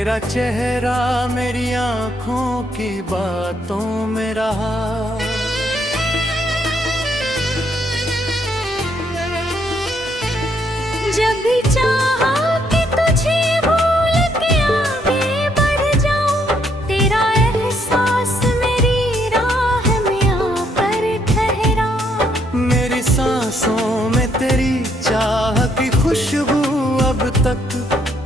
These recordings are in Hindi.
तेरा चेहरा मेरी आँखों की बातों में रहा। जब भी चाहा कि तुझे भूल के आगे बढ़ जाऊं, तेरा एहसास मेरी राह में आकर ठहरा। मेरी सांसों में तेरी चाह की खुशबू अब तक,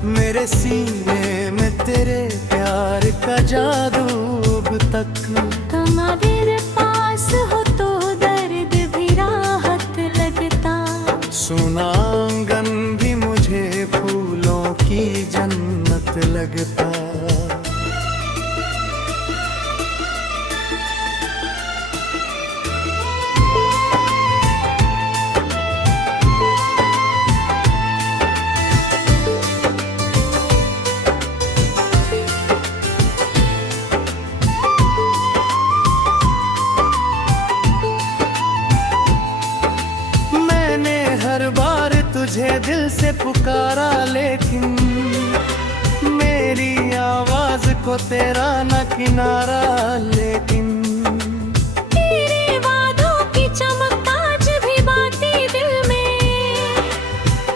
मेरे सीने में तेरे प्यार का जादू अब तक। तुम अगर पास हो तो दर्द भी राहत लगता। सुना आंगन भी मुझे फूलों की जन्नत लगता। हर बार तुझे दिल से पुकारा, लेकिन मेरी आवाज को तेरा न किनारा। लेकिन तेरे वादों की चमक आज भी बाती दिल में,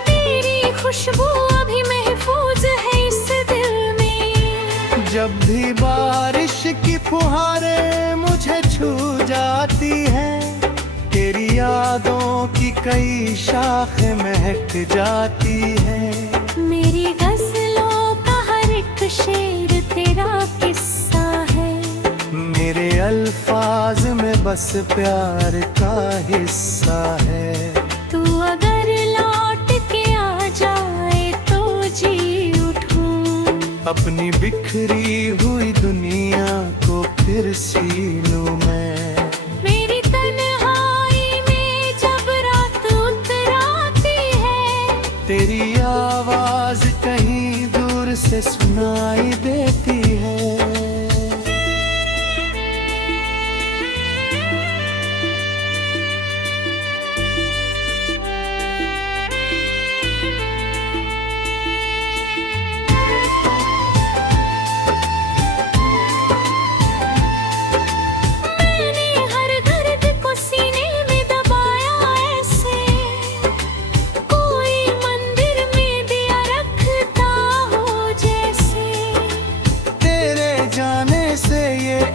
तेरी खुशबू अभी महफूज है इस दिल में। जब भी बारिश की फुहारें मुझे छू जाती हैं, तेरी यादों की कई शाखें महक जाती है। मेरी गज़लों का हर एक शेर तेरा किस्सा है। मेरे अल्फाज में बस प्यार का हिस्सा है। तू अगर लौट के आ जाए तो जी उठूं, अपनी बिखरी हुई दुनिया को फिर सी लूं मैं। तेरी आवाज कहीं दूर से सुनाई देती है।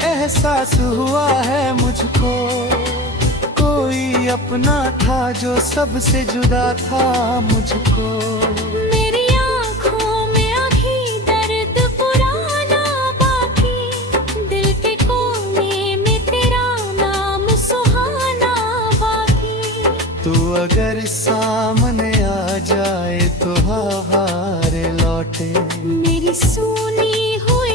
एहसास हुआ है मुझको, कोई अपना था जो सबसे जुदा था मुझको। मेरी आँखों में अभी दर्द पुराना बाकी, दिल के कोने में तेरा नाम सुहाना बाकी। तू अगर सामने आ जाए तो हार लौटे, मेरी सुनी हुई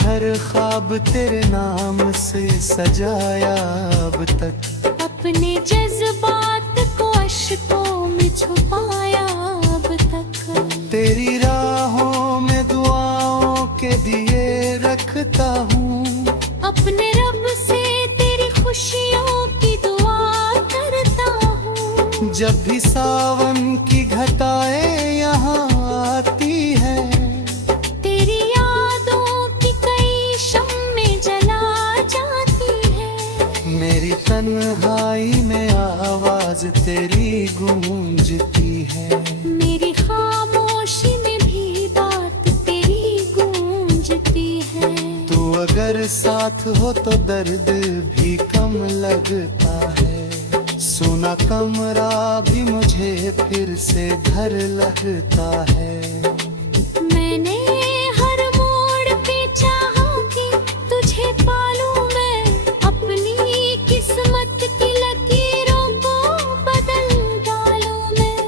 हर ख्वाब तेरे नाम से सजाया अब तक। अपने जज्बात को अश्कों में छुपाया अब तक। तेरी राहों में दुआओं के दिए रखता हूँ, अपने रब से तेरी खुशियों की दुआ करता हूँ। जब भी सावन की घटाएं यहाँ आती है, मेरी तन्हाई में आवाज तेरी गूंजती है। मेरी खामोशी में भी बात तेरी गूंजती है। तू अगर साथ हो तो दर्द भी कम लगता है। सुना कमरा भी मुझे फिर से घर लगता है। मैंने हर मोड़ पे चाहा कि तुझे पालूं मैं, अपनी किस्मत की लकीरों को बदल डालूं मैं।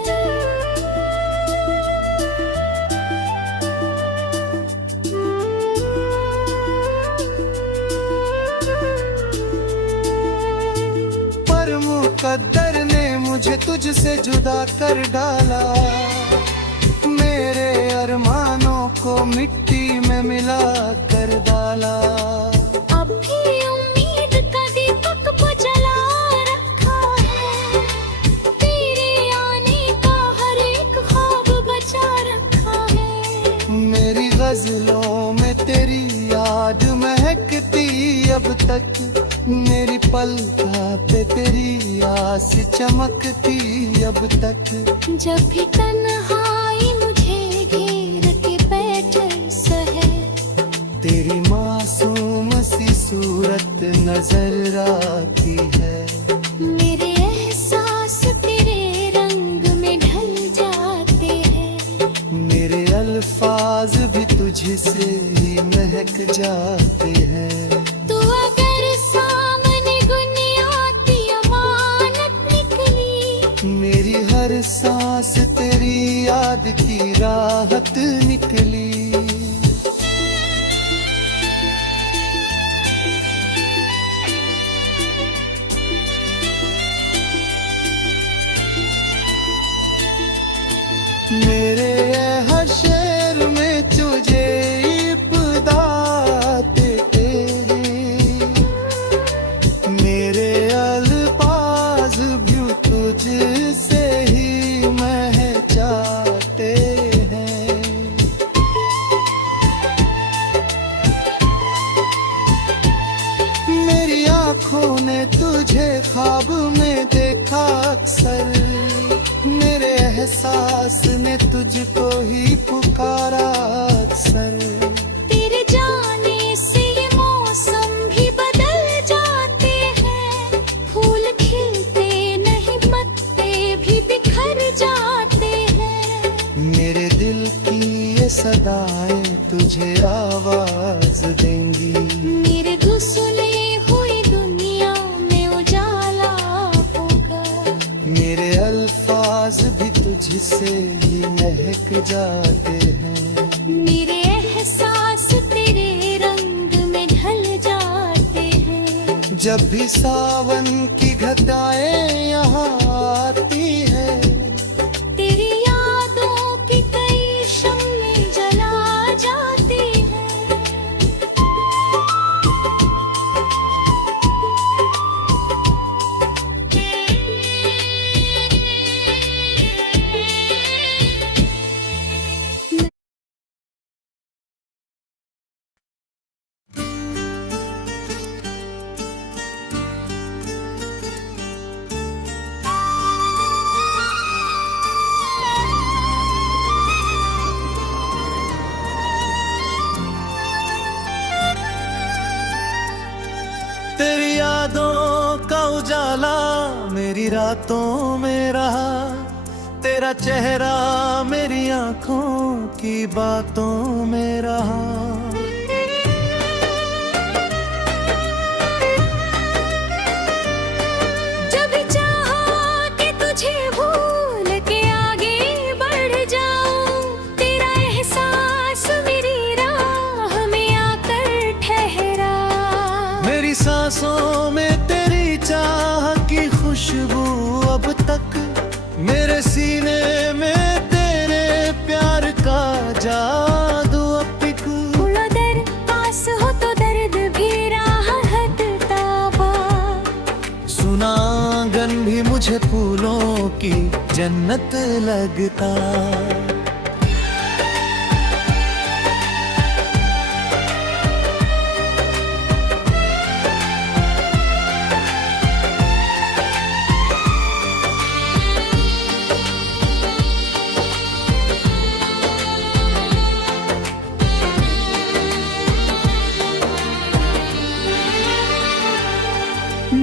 पर मुकद्दर ने मुझे तुझसे जुदा कर डाला, मेरे अरमानों को मिट्टी में मिला कर डाला। अब भी उम्मीद का दीपक बुझला रखा है, तेरे आने का हर एक ख्वाब गजलों में तेरी याद महकती अब तक, मेरी पलकों पे तेरी आस चमकती अब तक। जब भी तन्हाई मुझे घेर के बैठे सहे, तेरी मासूम सी सूरत नजर आती है। मेरे एहसास तेरे रंग में ढल जाते हैं, मेरे अल्फाज भी तुझसे ही महक जाते हैं। तू अगर सामने गुनियाती अमानत निकली, मेरी हर सांस तेरी याद की राहत निकली। मेरे हर शेर में तुझे इब्तिदा देते हैं, मेरे अल्फाज भी तुझसे ही महचाते हैं। मेरी आँखों ने तुझे ख्वाब में देखा अक्सर, मेरे एहसास ने तुझको ही पुकारा अक्सर। तेरे जाने से ये मौसम भी बदल जाते हैं, फूल खिलते नहीं पत्ते भी बिखर जाते हैं। मेरे दिल की ये सदाएं तुझे आवाज देंगी, मेरे गुस्ले हुई दुनिया में उजाला होगा। मेरे अल्फाज भी तुझसे ही महक जाते हैं। मेरे एहसास तेरे रंग में ढल जाते हैं। जब भी सावन की घटाएं यहाँ आती है, तेरी यादों की कई शम्लें जला जाती हैं। तेरी यादों का उजाला मेरी रातों में रहा, तेरा चेहरा मेरी आंखों की बातों में रहा। जब चाहा कि तुझे भूल के आगे बढ़ जाऊं, तेरा एहसास मेरी राह में आकर ठहरा। मेरी सांसों में तेरी चाह की खुशबू अब तक, मेरे सीने में तेरे प्यार का जादू अब तक। थोड़ा दर पास हो तो दर्द भी राहत ताबा, सुना आंगन भी मुझे फूलों की जन्नत लगता।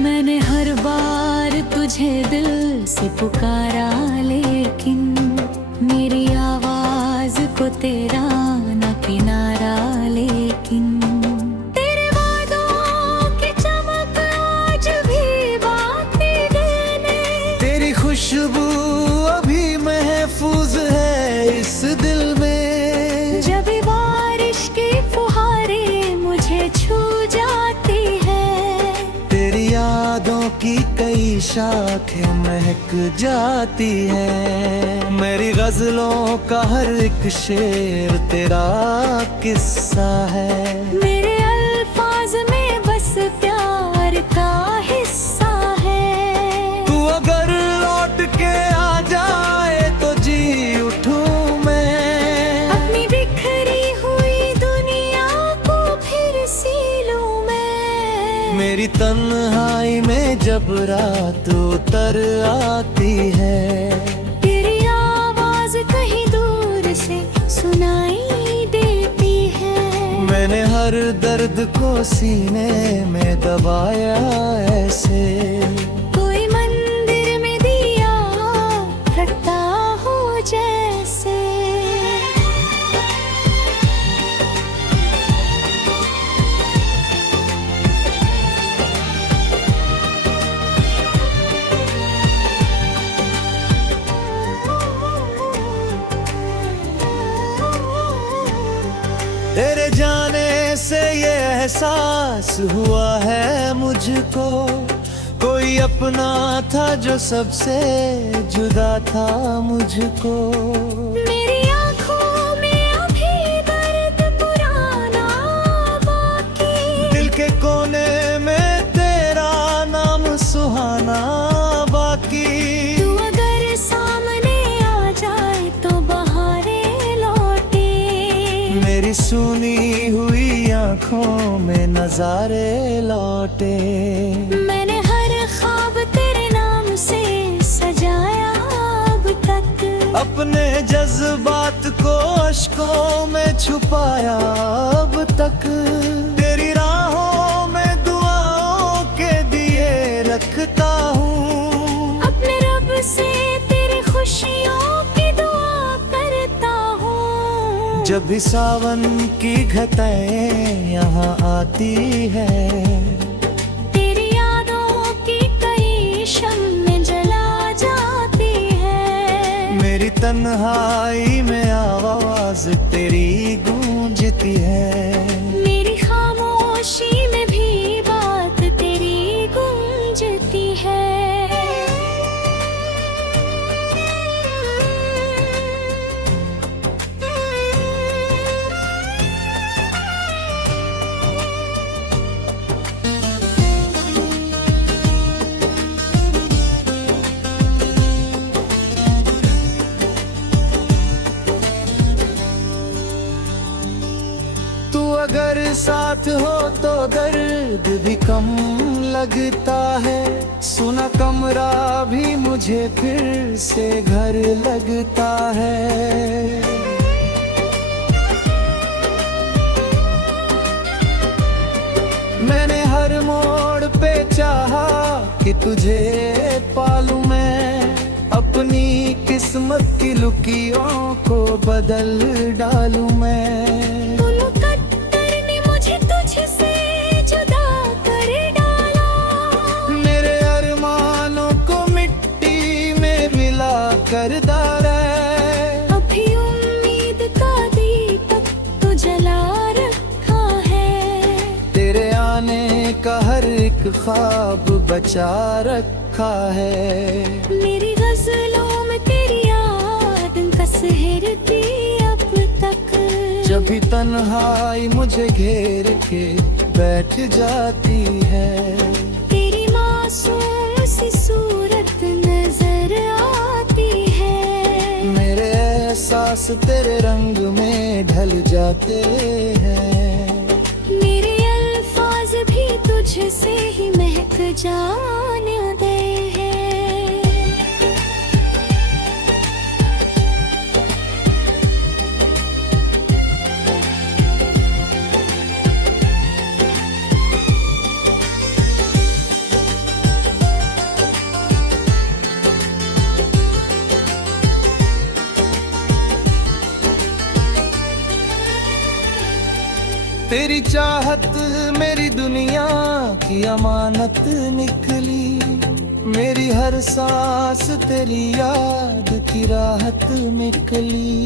मैंने हर बार तुझे दिल से पुकारा, लेकिन मेरी आवाज को तेरा न किनारा। लेकिन तेरे वादों की चमक आज भी बाकी देने, तेरी खुशबू अभी महफूज है इस दिल में। जब बारिश की फुहारें मुझे छू जाती है, तेरी यादों की कई शाखें महक जाती हैं। मेरी गजलों का हर एक शेर तेरा किस्सा है। मेरे अल्फाज में बस प्यार का हिस्सा है। तू अगर लौट के आ जाए तो जी उठूं मैं, अपनी बिखरी हुई तन्हाई में जब रात उतर आती है, तेरी आवाज कहीं दूर से सुनाई देती है। मैंने हर दर्द को सीने में दबाया ऐसे, कोई मंदिर में दिया रखता हो जैसे। तेरे जाने से ये एहसास हुआ है मुझको, कोई अपना था जो सबसे जुदा था मुझको। मेरी आँखों में अभी दर्द पुराना बाकी, दिल के कोने में तेरा नाम सुहाना बाकी। तू अगर सामने आ जाए तो बहारें लौटे, मेरी सुनी हुई आँखों में नजारे लौटे। मैंने हर ख्वाब तेरे नाम से सजाया अब तक, अपने जज्बात को अश्कों में छुपाया अब तक। तेरी राहों में दुआओं के दिए रखता हूँ, अपने रब से तेरी खुशियों की दुआ करता हूँ। जब भी सावन की घटाएं यहाँ आती है, तेरी यादों की कई शम्में जला जाती है। मेरी तन्हाई में आवाज तेरी गूंजती है, मेरी खामोशी में भी बात तेरी गूंजती है। तू अगर साथ हो तो दर्द भी कम लगता है। सुना कमरा भी मुझे फिर से घर लगता है। मैंने हर मोड़ पे चाहा कि तुझे पालूं मैं, अपनी किस्मत की लुकियों को बदल डालूं मैं। मुझे तुझसे जुदा कर डाला, मेरे अरमानों को मिट्टी में मिला कर दारा। अभी उम्मीद का दीपक तो जला रखा है, तेरे आने का हर एक ख्वाब बचा रखा है। मेरी गजलों में तेरी याद कसहरती अब तक, जब भी तन्हाई मुझे घेर के बैठ जाती है, तेरी मासूम सी सूरत नजर आती है। मेरे एहसास तेरे रंग में ढल जाते हैं, मेरे अल्फाज भी तुझसे ही महक जाने हैं। तेरी चाहत मेरी दुनिया की अमानत निकली, मेरी हर सांस तेरी याद की राहत निकली।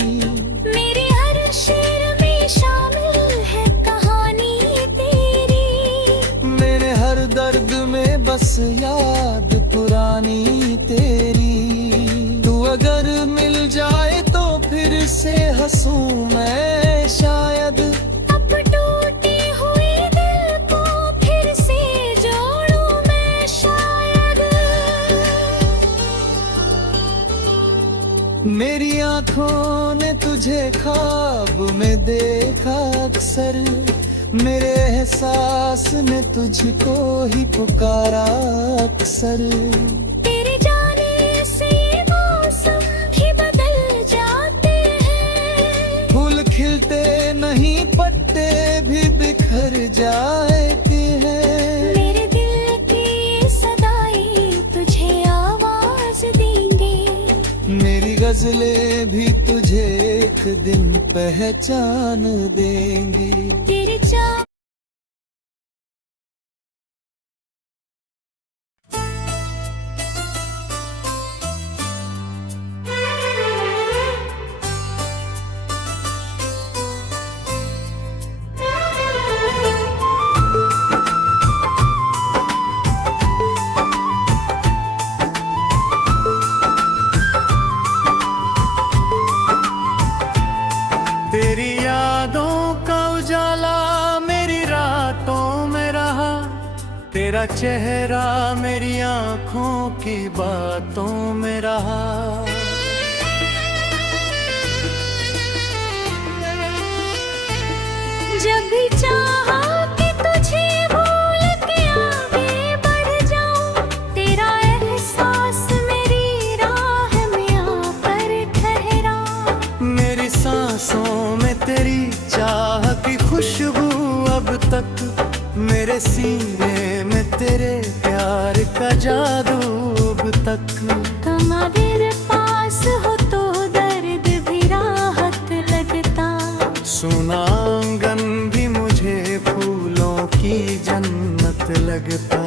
मेरे हर शेर में शामिल है कहानी तेरी, मेरे हर दर्द में बस याद पुरानी तेरी। तू अगर मिल जाए तो फिर से हंसूं मैं शायद, मेरी आँखों ने तुझे ख्वाब में देखा अक्सर, मेरे एहसास ने तुझको ही पुकारा अक्सर। तेरे जाने से ये मौसम भी बदल जाते हैं। फूल खिलते नहीं पत्ते भी बिखर जाते हैं। मेरे दिल की ये सदाई तुझे आवाज देंगे। मेरी गजलें भी तुझे एक दिन पहचान देंगी। तेरे चाह तेरी यादों का उजाला मेरी रातों में रहा। तेरा चेहरा मेरी आंखों की बातों में रहा। जब भी चाहा कि तुझे भूल के आगे बढ़ जाऊं, तेरा एहसास मेरी राह में आकर ठहरा। मेरी सांसों में तेरी चाह की खुशबू अब तक। मेरे सीने में तेरे प्यार का जादू अब तक। तुम अगर पास हो तो दर्द भी राहत लगता। सुना आंगन भी मुझे फूलों की जन्नत लगता।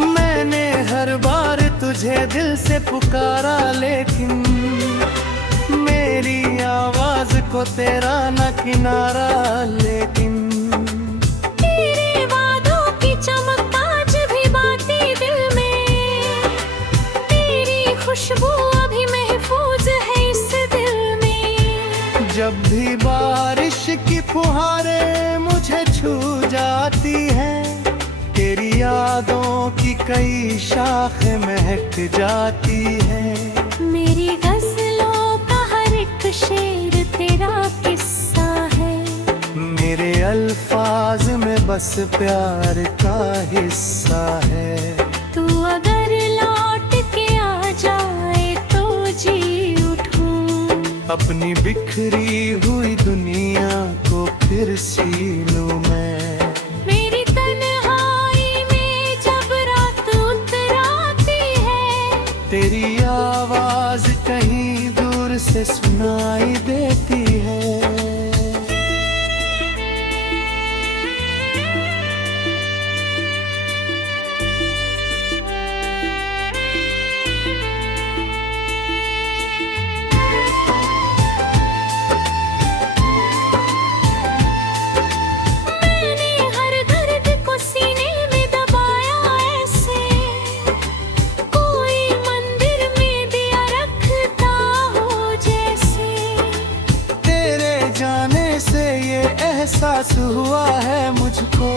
मैंने हर बार तुझे दिल से पुकारा, लेकिन मेरी आवाज को तेरा न किनारा। लेकिन तेरे वादों की चमक आज भी बाती दिल में। तेरी खुशबू अभी महफूज है इस दिल में। जब भी बारिश की फुहारें मुझे छू जाती हैं, तेरी यादों की कई शाखें महक जाती हैं। मेरी गजलों का हर एक शेर तेरा किस्सा है। मेरे अल्फाज में बस प्यार का हिस्सा है। तू अगर लौट के आ जाए तो जी उठूं। अपनी बिखरी हुई दुनिया को फिर सी लूं मैं। मेरी तन्हाई में जब रात उतर आती है, तेरी आवाज कहीं दूर से सुनाई देती है। मैंने हर दर्द को सीने में दबाया ऐसे, कोई मंदिर में दिया रखता हो जैसे। तेरे जाने से ये एहसास हुआ है मुझको,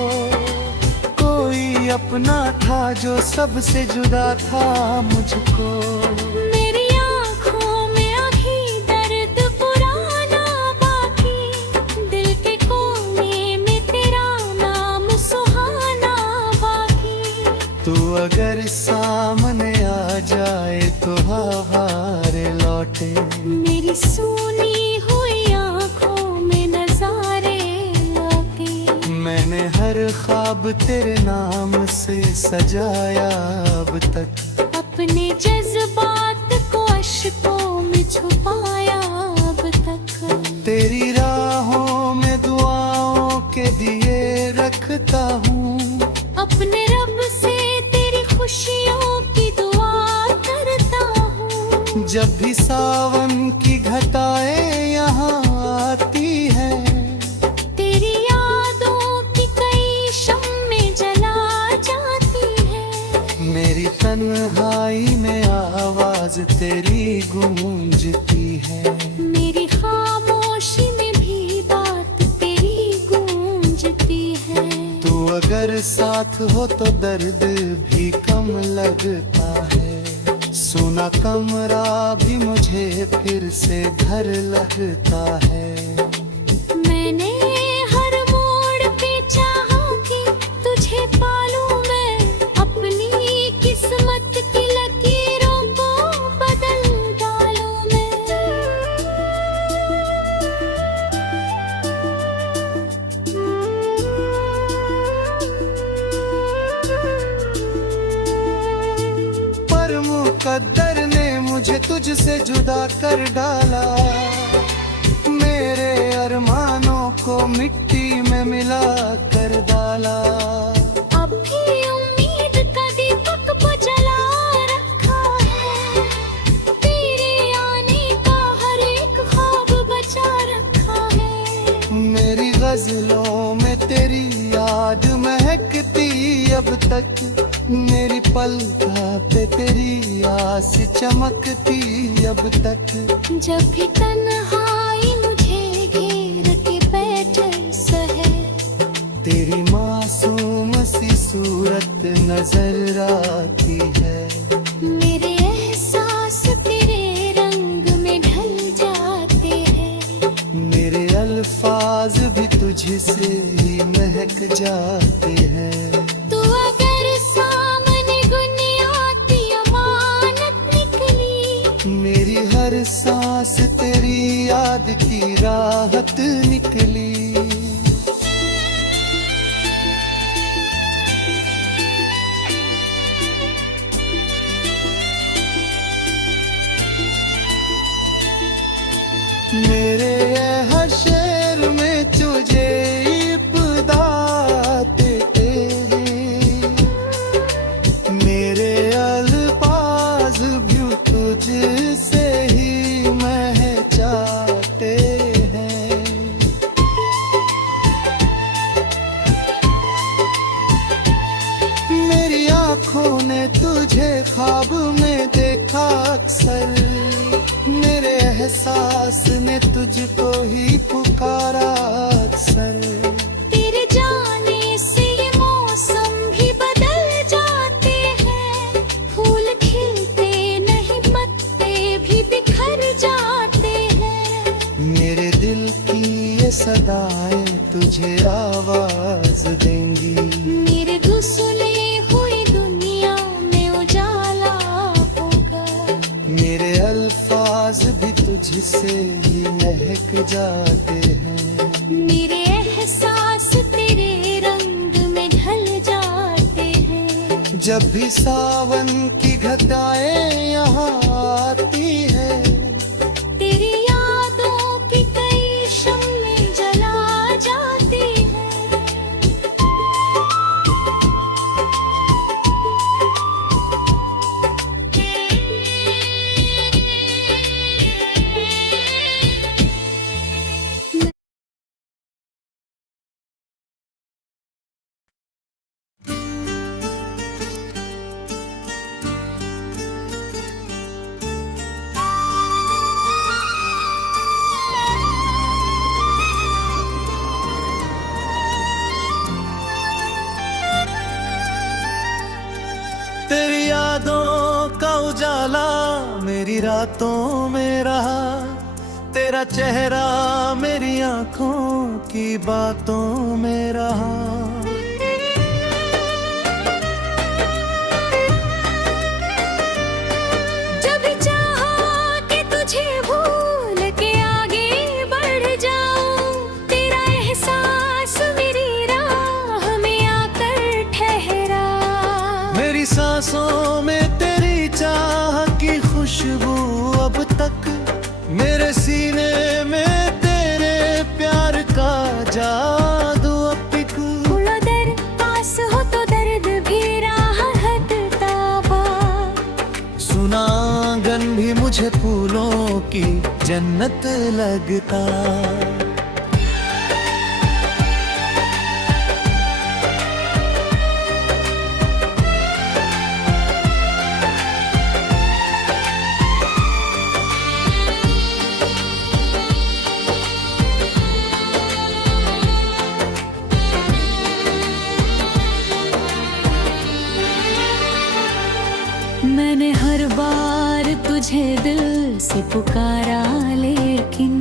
कोई अपना था जो सबसे जुदा था मुझको। मेरी आँखों में अभी दर्द पुराना बाकी। दिल के कोने में तेरा नाम सुहाना बाकी। तू अगर सामने आ जाए तो हवारे लौटे। मेरी सुनी हुई आँखों में नजारे लौटे। मैंने हर ख्वाब तेरे नाम से सजाया अब तक। अपने जज्बात को अश्कों में छुपाया अब तक। तेरी राहों में दुआओं के दिए रखता हूँ। अपने रब से तेरी खुशियों की दुआ करता हूँ। जब भी सावन की घटाएं यहाँ आती है, तेरी यादों की कई शम्में जला जाती है। मेरी तन्हाई में आवाज तेरी गूंजती है, मेरी खामोशी में भी बात तेरी गूंजती है। तू अगर साथ हो तो दर्द भी कम लगता है, सुना कमरा भी मुझे फिर से घर लगता है। मैंने हर मोड़ पे चाहा कि तुझे पालूं मैं, अपनी किस्मत की लकीरों को बदल डालूं मैं। पर मुकद्दर ने मुझे तुझसे जुदा कर डाला, मेरे अरमानों को मिट्टी में मिला कर डाला। अब भी उम्मीद का दीपक को जला रखा है, तेरे आने का हर एक ख्वाब बचा रखा है। मेरी गजलों में तेरी याद महकती अब तक, मेरी पलकों पे तेरी आस चमकती अब तक। जब भी तन्हाई मुझे घेर के बैठे सहे, तेरी मासूम सी सूरत नजर आती है, मेरे एहसास तेरे रंग में ढल जाते हैं। मेरे अल्फाज भी तुझसे ही महक जाते हैं। तू अगर सामने गुनियाती अमानत निकली, मेरी हर सांस तेरी याद की राहत निकली। मेरे हर शेर में तुझे इब्तिदा देते हैं, मेरे अल्फाज भी तुझसे ही महचाते हैं। मेरी आँखों ने तुझे ख्वाब में देखा अक्सर, मेरे एहसास ने तुझको ही पुकारा अक्सर। तेरे जाने से ये मौसम भी बदल जाते हैं, फूल खिलते नहीं पत्ते भी बिखर जाते हैं। मेरे दिल की ये सदाएं तुझे आवाज देंगी, मेरे गुस्ले हुई दुनिया में उजाला होगा। मेरे अल्फाज भी तुझसे ही महक जाते हैं, मेरे एहसास तेरे रंग में ढल जाते हैं। जब भी सावन की घटाएं यहाँ आती है, तेरी यादों की कई शम्में जला जाती हैं। तेरी यादों का उजाला मेरी रातों में रहा, तेरा चेहरा मेरी आंखों की बातों में रहा। जब चाहा कि तुझे भूल के आगे बढ़ जाऊं, तेरा एहसास मेरी राह में आकर ठहरा। मेरी सांसों में तेरी चाह की खुशबू अब तक, मेरे सीने में तेरे प्यार का जादू अब तक। थोड़ा देर पास हो तो दर्द भी राह हटता बा, सुना आंगन भी मुझे फूलों की जन्नत लगता। मैंने हर बार तुझे दिल से पुकारा, लेकिन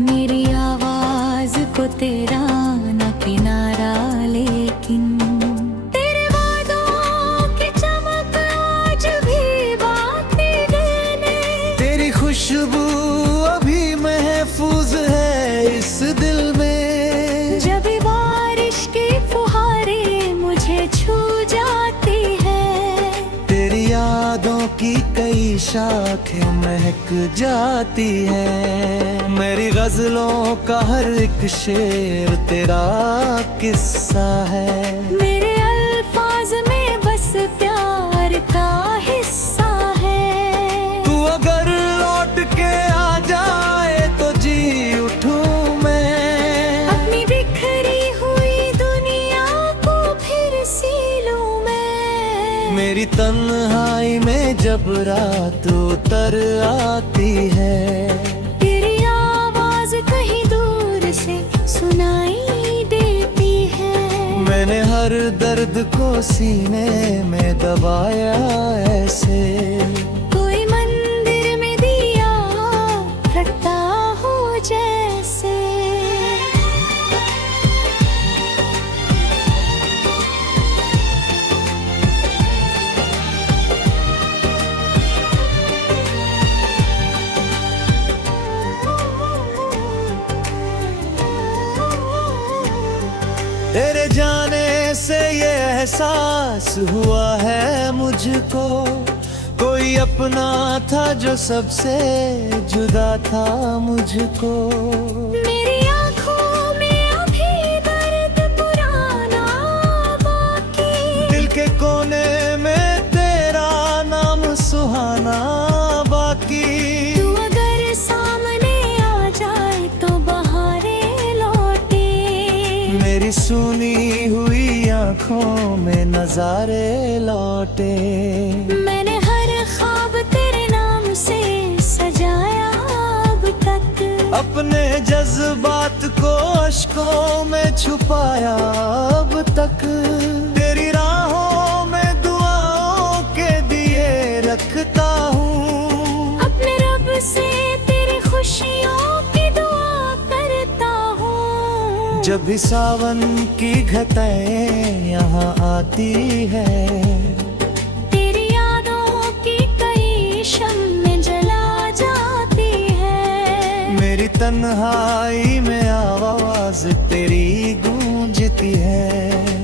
मेरी आवाज को तेरा न किनारा। लेकिन तेरे वादों की चमक आज भी बाकी देने, तेरी खुशबू अभी महफूज है इस दिल में। जब भी बारिश की फुहारें मुझे छू जाती है, तेरी यादों की कई शाखें महक जाती हैं। मेरी गजलों का हर एक शेर तेरा किस्सा है। मेरे अल्फाज में बस प्यार का हिस्सा है। तू अगर लौट के आ जाए तो जी उठूं मैं, अपनी बिखरी हुई दुनिया को फिर सी लूं मैं। मेरी तन्हाई में जब रात उतर आती है, तेरी आवाज कहीं दूर से सुनाई देती है। मैंने हर दर्द को सीने में दबाया ऐसे, कोई मंदिर में दिया रखता हो जैसे। तेरे जाने से ये एहसास हुआ है मुझको, कोई अपना था जो सबसे जुदा था मुझको। मेरी आँखों में अभी दर्द पुराना बाकी, दिल के कोने में तेरा नाम सुहाना बाकी। तू अगर सामने आ जाए तो बहारें लौटे, मेरी सुनी हुई आँखों में नजारे लौटे। मैंने हर ख्वाब तेरे नाम से सजाया अब तक, अपने जज्बात को अश्कों में छुपाया अब तक। तेरी राहों में दुआओं के दिए रखता हूँ, अपने रब से तेरी खुशियों की दुआ करता हूँ। जब भी सावन की घटाएं यहाँ आती है, तेरी यादों की कई शम्में जला जाती है। मेरी तन्हाई में आवाज तेरी गूंजती है।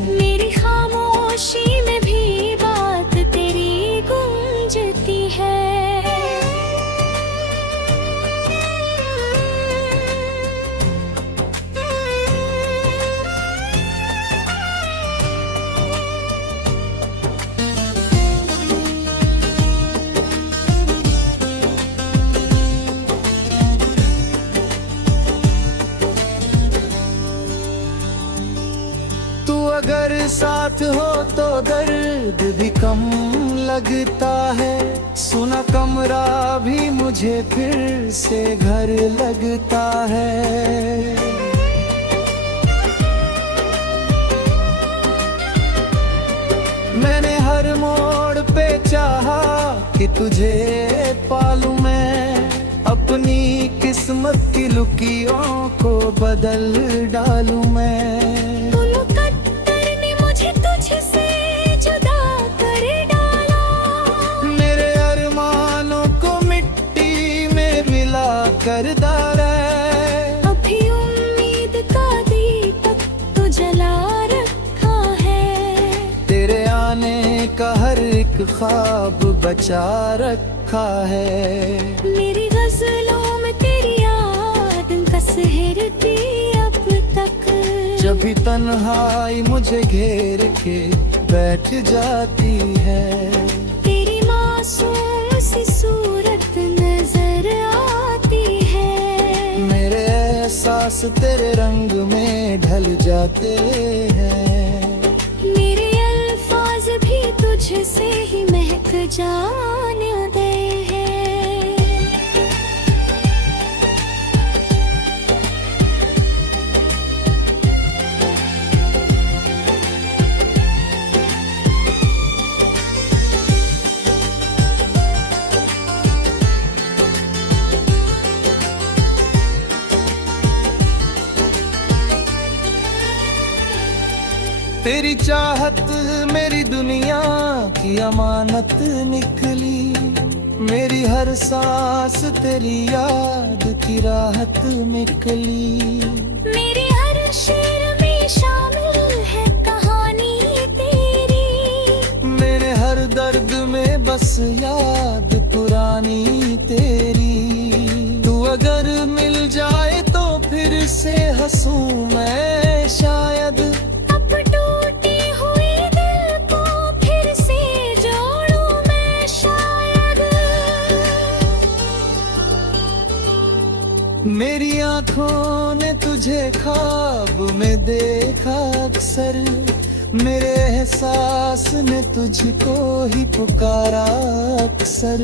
मेरी खामोशी में भी बात तेरी गूंजती है। तू अगर साथ हो तो दर्द भी कम लगता है। सुना कमरा भी मुझे फिर से घर लगता है। मैंने हर मोड़ पे चाहा कि तुझे पालूं मैं, अपनी किस्मत की लुकियों को बदल डालूं मैं। तुझसे जुदा कर डाला, मेरे अरमानों को मिट्टी में मिला कर डाला। अभी उम्मीद का दीपक तो जला रखा है। तेरे आने का हर एक ख्वाब बचा रखा है। मेरी गजलों में तेरी याद का सहर थी अब तक। जब भी तन्हाई मुझे घेर के बैठ जाती है, तेरी मासूम सी सूरत नजर आती है। मेरे एहसास तेरे रंग में ढल जाते हैं। मेरे अल्फाज भी तुझसे ही महक जाने हैं। तेरी चाहत मेरी दुनिया की अमानत निकली, मेरी हर सांस तेरी याद की राहत निकली। मेरे हर शेर में शामिल है कहानी तेरी, मेरे हर दर्द में बस याद पुरानी तेरी। तू अगर मिल जाए तो फिर से हंसूं मैं शायद, अब टूटी हुई दिल को फिर से जोड़ूं मैं शायद। मेरी आंखों ने तुझे ख्वाब में देखा अक्सर, मेरे एहसास ने तुझको ही पुकारा अक्सर।